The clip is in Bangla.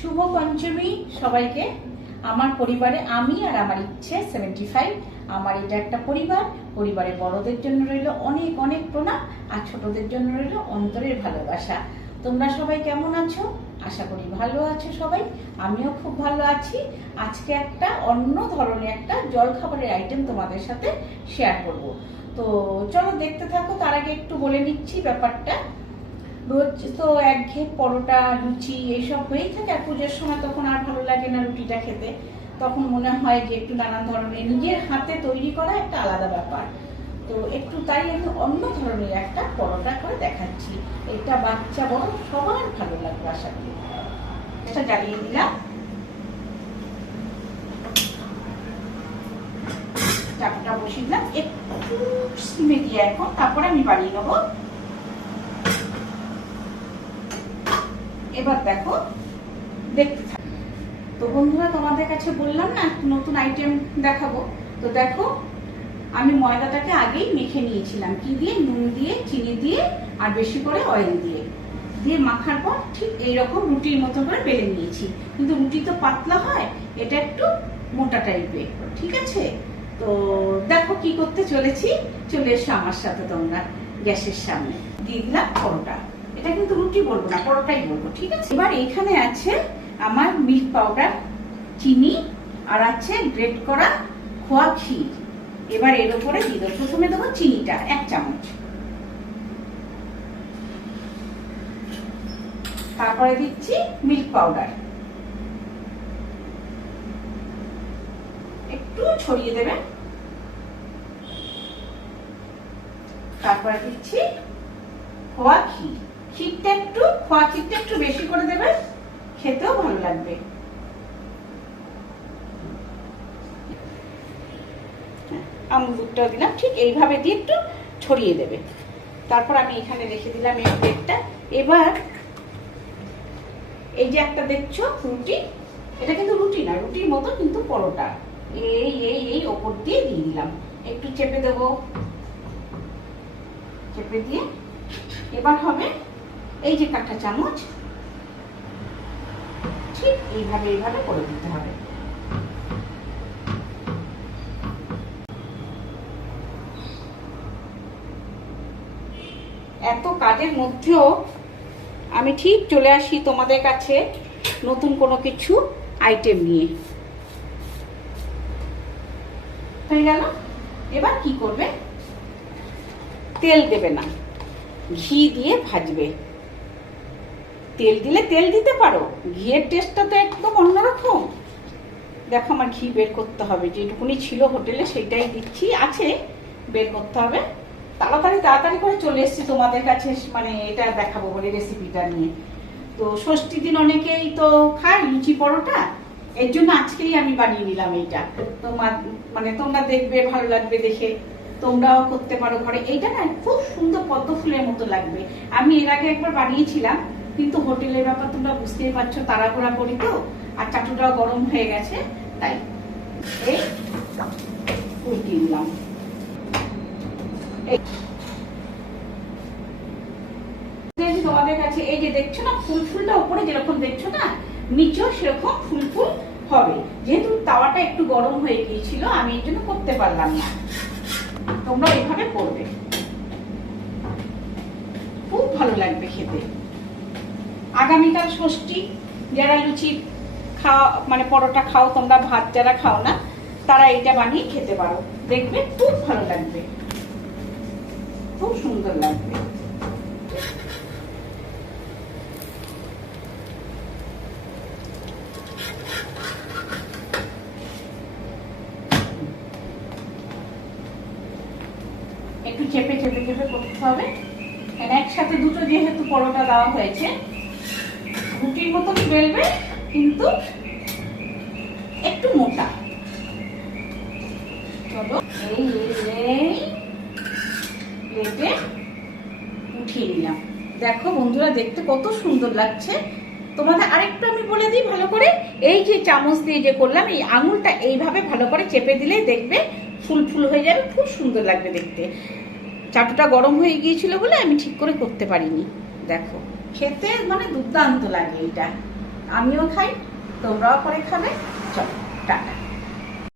শুভ পঞ্চমী সবাইকে। আমার পরিবারে আমি আর আমার ইচ্ছে সেভেন্টি ফাইভ আমার এটা একটা পরিবার। পরিবারে বড়দের জন্য রইল অনেক অনেক প্রণাম আর ছোটদের জন্য রইল অন্তরের ভালোবাসা। তোমরা সবাই কেমন আছো? আশা করি ভালো আছো সবাই। আমিও খুব ভালো আছি। আজকে একটা অন্য ধরনের একটা জলখাবারের আইটেম তোমাদের সাথে শেয়ার করব। তো চলো দেখতে থাকো, তার আগে একটু বলে নিচ্ছি ব্যাপারটা। রোজ তো একঘেয়ে পরোটা, লুচি এইসব হয়েই থাকে। আর পুজোর সময় তখন আর ভালো লাগে না রুটিটা খেতে। তখন মনে হয় যে একটু নানান ধরনের নিজের হাতে তৈরি করা একটা আলাদা ব্যাপার। তো একটু তাই আমি অন্য ধরনের একটা পরোটা করে দেখাচ্ছি। এটা বাচ্চা বড়, সবার ভালো লাগবে আশা করি। এটা জ্বালিয়ে দিলাম চাপটা বসিয়ে দিলাম। একটু সিমে দিয়ে এখন, তারপরে আমি বাড়িয়ে নেব এবার দেখো, দেখতে তো বন্ধুরা, তোমাদের কাছে বললাম না নতুন আইটেম দেখাবো। তো দেখো, আমি ময়দাটাকে আগেই মেখে নিয়েছিলাম। কি দিয়ে? নুন দিয়ে, চিনি দিয়ে, আর বেশি করে অয়েল দিয়ে। দিয়ে মাখার পর ঠিক এইরকম রুটির মতো করে বেলে নিয়েছি। কিন্তু রুটি তো পাতলা হয়, এটা একটু মোটা টাইপের, ঠিক আছে? তো দেখো কি করতে চলেছি। চলে এসো আমার সাথে তোমরা, গ্যাসের সামনে। দিয়ে দিলাম পরোটা। এটা কিন্তু রুটি বলব না, পরোটাই বলব, ঠিক আছে? এবার এখানে আছে আমার মিল্ক পাউডার চিনি, আর আছে গ্রেট করা খোয়া ক্ষীর। এবার এর উপরে দিয়ে দেবো। প্রথমে দেবো চিনিটা, এক চামচ। তারপরে দিচ্ছি মিল্ক পাউডার একটু ছড়িয়ে দেবেন। তারপরে দিচ্ছি খোয়া ক্ষীর। ক্ষীরটা একটু, খোয়া ক্ষীরটা একটু বেশি করে দেবে, খেতেও ভালো লাগবে। আমুল দুধটাও দিলাম, ঠিক এইভাবে দিয়ে একটু ছড়িয়ে দেবে। তারপর আমি এখানে রেখে দিলাম এই প্লেটটা এবার, এই যে একটা দেখছ, রুটি, এটা কিন্তু রুটি না, রুটির মতো কিন্তু পরোটা। এই এই এই ওপর দিয়ে দিয়ে দিলাম। একটু চেপে দেবো। চেপে দিয়ে। এবার হবে এই যে কাঁটা চামচ, ঠিক এইভাবে এইভাবে করে দিতে হবে। এত কাজের মধ্যেও আমি ঠিক চলে আসি তোমাদের কাছে নতুন কোনো কিছু আইটেম নিয়ে। হয়ে গেল? এবার কি করবে? তেল দেবে না। ঘি দিয়ে ভাজবে। তেল দিলে তেল দিতে পারো। ঘিয়ের টেস্টটা তো একদম অন্যরকম। দেখো আমার ঘি বের করতে হবে। যেটুকুনি ছিল হোটেলে সেটাই দিচ্ছি। আছে, বের করতে হবে। তাড়াতাড়ি তাড়াতাড়ি করে চলে এসেছি তোমাদের কাছে মানে এটা দেখাবো বলে রেসিপিটা নিয়ে। তো ষষ্ঠী দিন অনেকেই তো খায় লুচি পরোটা। এর জন্য আজকেই আমি বানিয়ে নিলাম এইটা। তোমার মানে তোমরা দেখবে, ভালো লাগবে দেখে। তোমরাও করতে পারো ঘরে। এইটা না খুব সুন্দর পদ্ম ফুলের মতো লাগবে। আমি এর আগে একবার বানিয়েছিলাম। কিন্তু হোটেলের ব্যাপার তোমরা বুঝতেই পারছ, তাড়াহুড়া করি তো, আর চাটুটাও গরম হয়ে গেছে, তাই এই ফুল ফুলটা যেরকম দেখছ না, নিচেও সেরকম ফুল ফুল হবে। যেহেতু তাওয়াটা একটু গরম হয়ে গিয়েছিল, আমি জন্য করতে পারলাম না। তোমরা এইভাবে করবে। খুব ভালো লাগবে খেতে। আগামীকাল ষষ্ঠী, যারা লুচি খাওয়া মানে পরোটা খাও, তোমরা ভাত যারা খাও না, তারা এইটা বানিয়ে খেতে পারো। দেখবে খুব ভালো লাগবে। খুব সুন্দর লাগবে। একটু চেপে চেপে চেপে করতে হবে। একসাথে দুটো যেহেতু পরোটা দেওয়া হয়েছে রুটির মতন বেলবে, কিন্তু একটু মোটা। চলো, এই উঠিয়ে নিলাম। দেখো বন্ধুরা, দেখতে কত সুন্দর লাগছে। তোমাদের আরেকটু আমি বলে দিই ভালো করে, এই যে চামচ দিয়ে যে করলাম, এই আঙুলটা এইভাবে ভালো করে চেপে দিলে দেখবে ফুল ফুল হয়ে যাবে, খুব সুন্দর লাগবে দেখতে। চাটুটা গরম হয়ে গিয়েছিল বলে আমি ঠিক করে করতে পারিনি। দেখো। খেতে মানে দুর্দান্ত লাগে এটা। আমিও খাই তোমরাও পরে খাবে। চলো